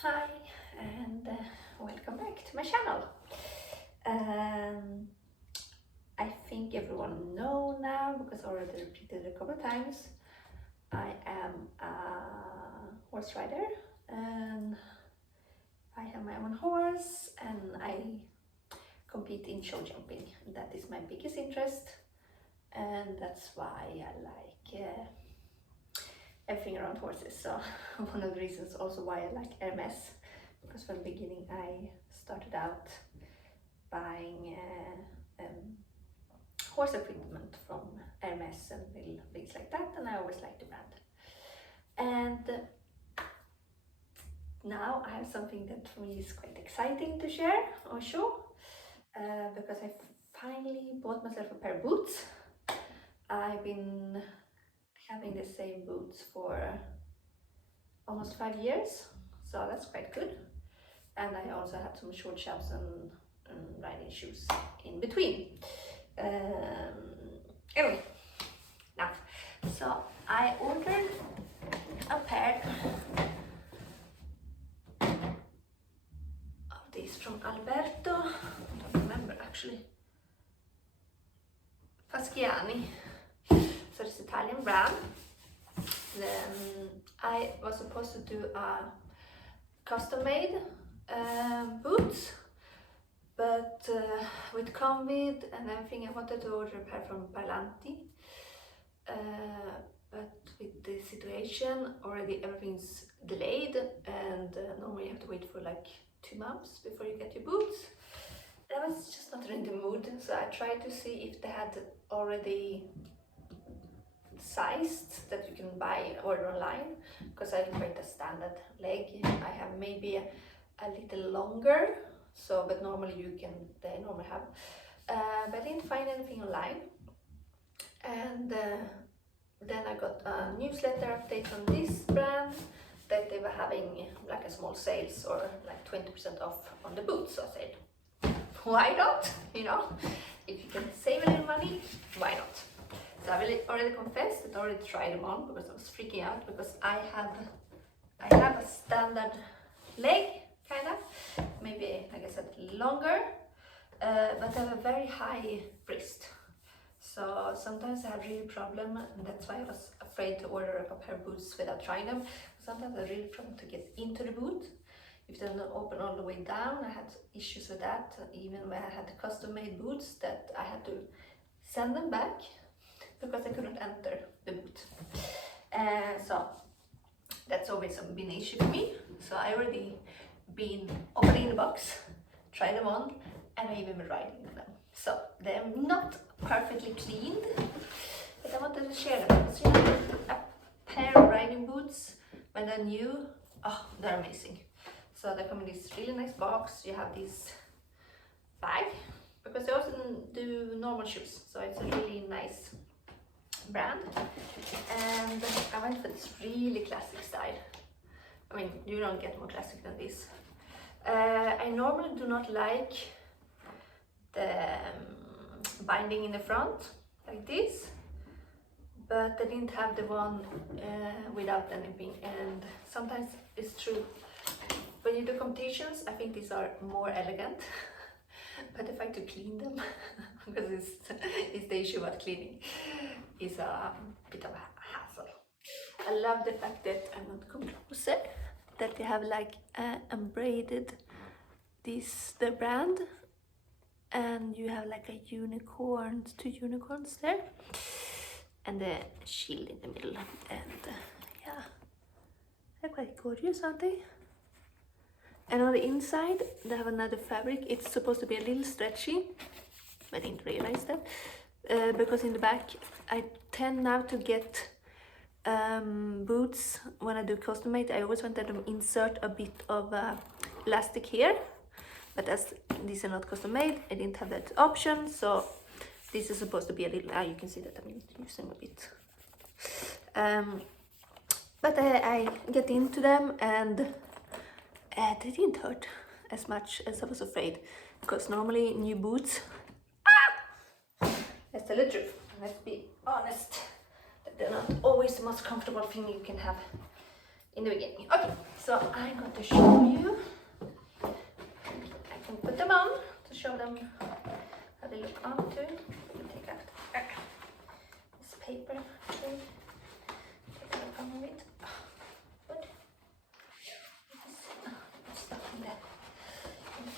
Hi and welcome back to my channel. Um, I think everyone know now because I already repeated a couple of times. I am a horse rider and I have my own horse and I compete in show jumping. That is my biggest interest and that's why I like everything around horses. So one of the reasons also why I like Hermes, because from the beginning I started out buying horse equipment from Hermes and little things like that, and I always liked the brand. And now I have something that for me is quite exciting to share or show, because I finally bought myself a pair of boots. I've been having the same boots for almost 5 years, so that's quite good. And I also had some short chaps and riding shoes in between. Anyway, now, so I ordered a pair of these from Alberto, I don't remember actually, Fasciani, so it's Italian brand. Then I was supposed to do a custom made boots, but with COVID and everything I wanted to order a pair from Parlanti, but with the situation already everything's delayed and normally you have to wait for like 2 months before you get your boots. I was just not in the mood, so I tried to see if they had already sized that you can buy order online, because I have quite a standard leg. I have maybe a little longer, so but normally they normally have, but I didn't find anything online. And then I got a newsletter update from this brand that they were having like a small sales or like 20% off on the boots. So I said, why not? You know, if you can save a little money, why not? So I already confessed that I already tried them on because I was freaking out, because I have a standard leg, kind of, maybe like I said longer, but I have a very high wrist. So sometimes I have really problem, and that's why I was afraid to order a pair of boots without trying them. Sometimes I really problem to get into the boot. If they're not open all the way down, I had issues with that. Even when I had custom made boots, that I had to send them back because I couldn't enter the boot. So that's always been an issue for me. So I already been opening the box, try them on, and I even been riding them. So they're not perfectly cleaned, but I wanted to share them. So you know, a pair of riding boots when they're new, oh, they're amazing. So they come in this really nice box. You have this bag, because they also do normal shoes, so it's a really nice brand. And I went for this really classic style. I mean, you don't get more classic than this. I normally do not like the binding in the front like this, but I didn't have the one without anything. And sometimes it's true, when you do competitions, I think these are more elegant. But if I have to clean them, because it's the issue about cleaning, is a bit of a hassle. I love the fact that I'm not closer, that they have like embroidered the brand, and you have like a unicorn, 2 unicorns there, and the shield in the middle, and yeah, they're quite gorgeous, aren't they? And on the inside they have another fabric. It's supposed to be a little stretchy, but I didn't realize that, because in the back I tend now to get boots when I do custom made. I always wanted to insert a bit of elastic here, but as these are not custom made, I didn't have that option. So this is supposed to be a little, you can see that I'm using a bit, but I get into them, and they didn't hurt as much as I was afraid, because normally new boots, let's tell the truth, let's be honest, that they're not always the most comfortable thing you can have in the beginning. Okay, so I'm going to show you. I can put them on to show them how they look on too. Take out this paper. Okay. Take a look on it. Good. It's stuck in the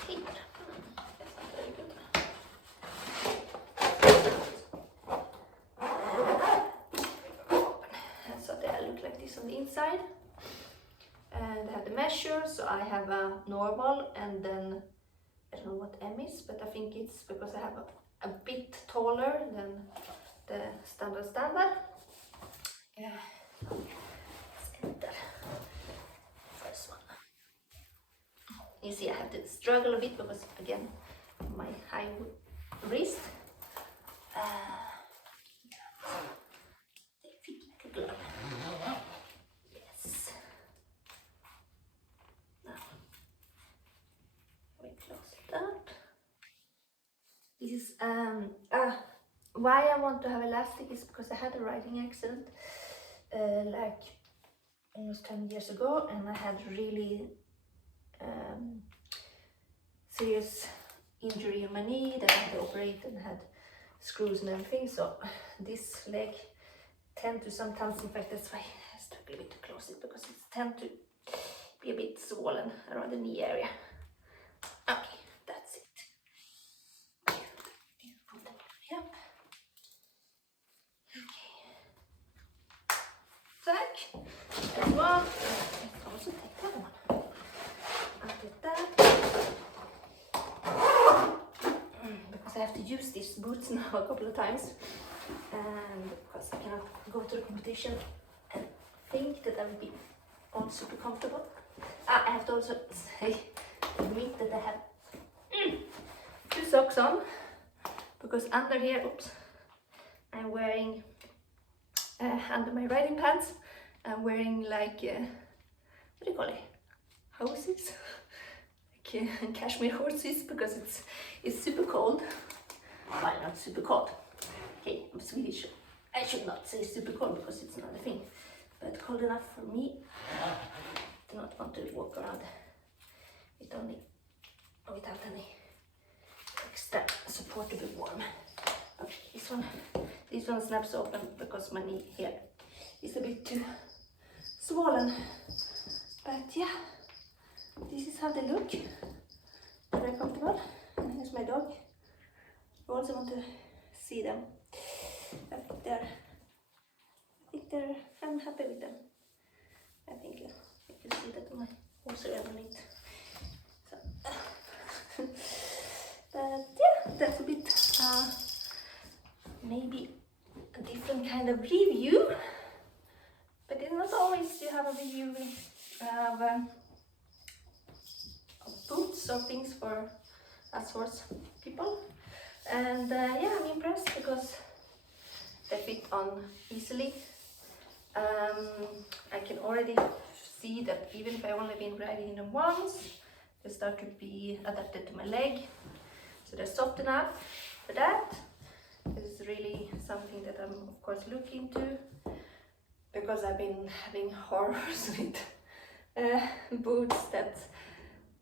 paper. That's not very good. So they look like this on the inside. And I have the measure, so I have a normal, and then I don't know what M is, but I think it's because I have a bit taller than the standard. Yeah. Let's enter first one. You see I have to struggle a bit because again my high wrist. They fit like a glove. Yes. Now we close it up. This is why I want to have elastic is because I had a riding accident like almost 10 years ago, and I had really serious injury in my knee that I had to operate and had screws and everything. So this leg tend to sometimes, in fact that's why I struggle a bit to close it, because it tend to be a bit swollen around the knee area. Okay, that's it. Put them up. Tack. There's one. Let's also take that one. I'll get that. Because I have to use these boots now a couple of times. And because I cannot go to the competition and think that I will be all super comfortable. I have to also admit that I have 2 socks on. Because under here, oops, I'm wearing under my riding pants, I'm wearing like, what do you call it? Hoses? Like cashmere horses, because it's super cold. Why not super cold? Okay, I'm Swedish. I should not say super cold because it's not a thing. But cold enough for me. I do not want to walk around without any extra support to be warm. Okay, this one snaps open because my knee here is a bit too swollen. But yeah, this is how they look. Very comfortable. And here's my dog. You also want to see them. I'm happy with them. I think you can see that on my horse underneath. So, but yeah, that's a bit maybe a different kind of review. But it's not always you have a review of boots or things for us horse people. And yeah, I'm impressed because they fit on easily. I can already see that even if I've only been riding them once, they start to be adapted to my leg. So they're soft enough for that. This is really something that I'm of course looking to, because I've been having horrors with boots that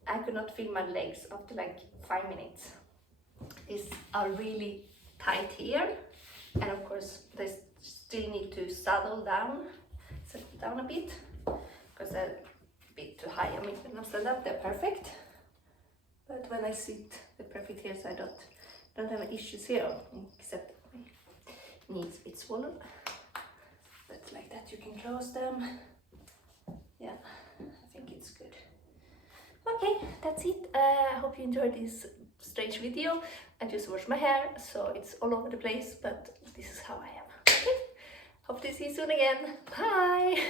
I could not feel my legs after like 5 minutes. These are really tight here, and of course they still need to settle down a bit, because they're a bit too high. I mean, when I stand up they're perfect, but when I sit they're perfect here, so I don't have any issues here, except my knee is a bit swollen. But like that you can close them. Yeah, I think it's good. Okay, that's it. I hope you enjoyed this strange video. I just washed my hair, so it's all over the place, but this is how I am. Okay, hope to see you soon again. Bye!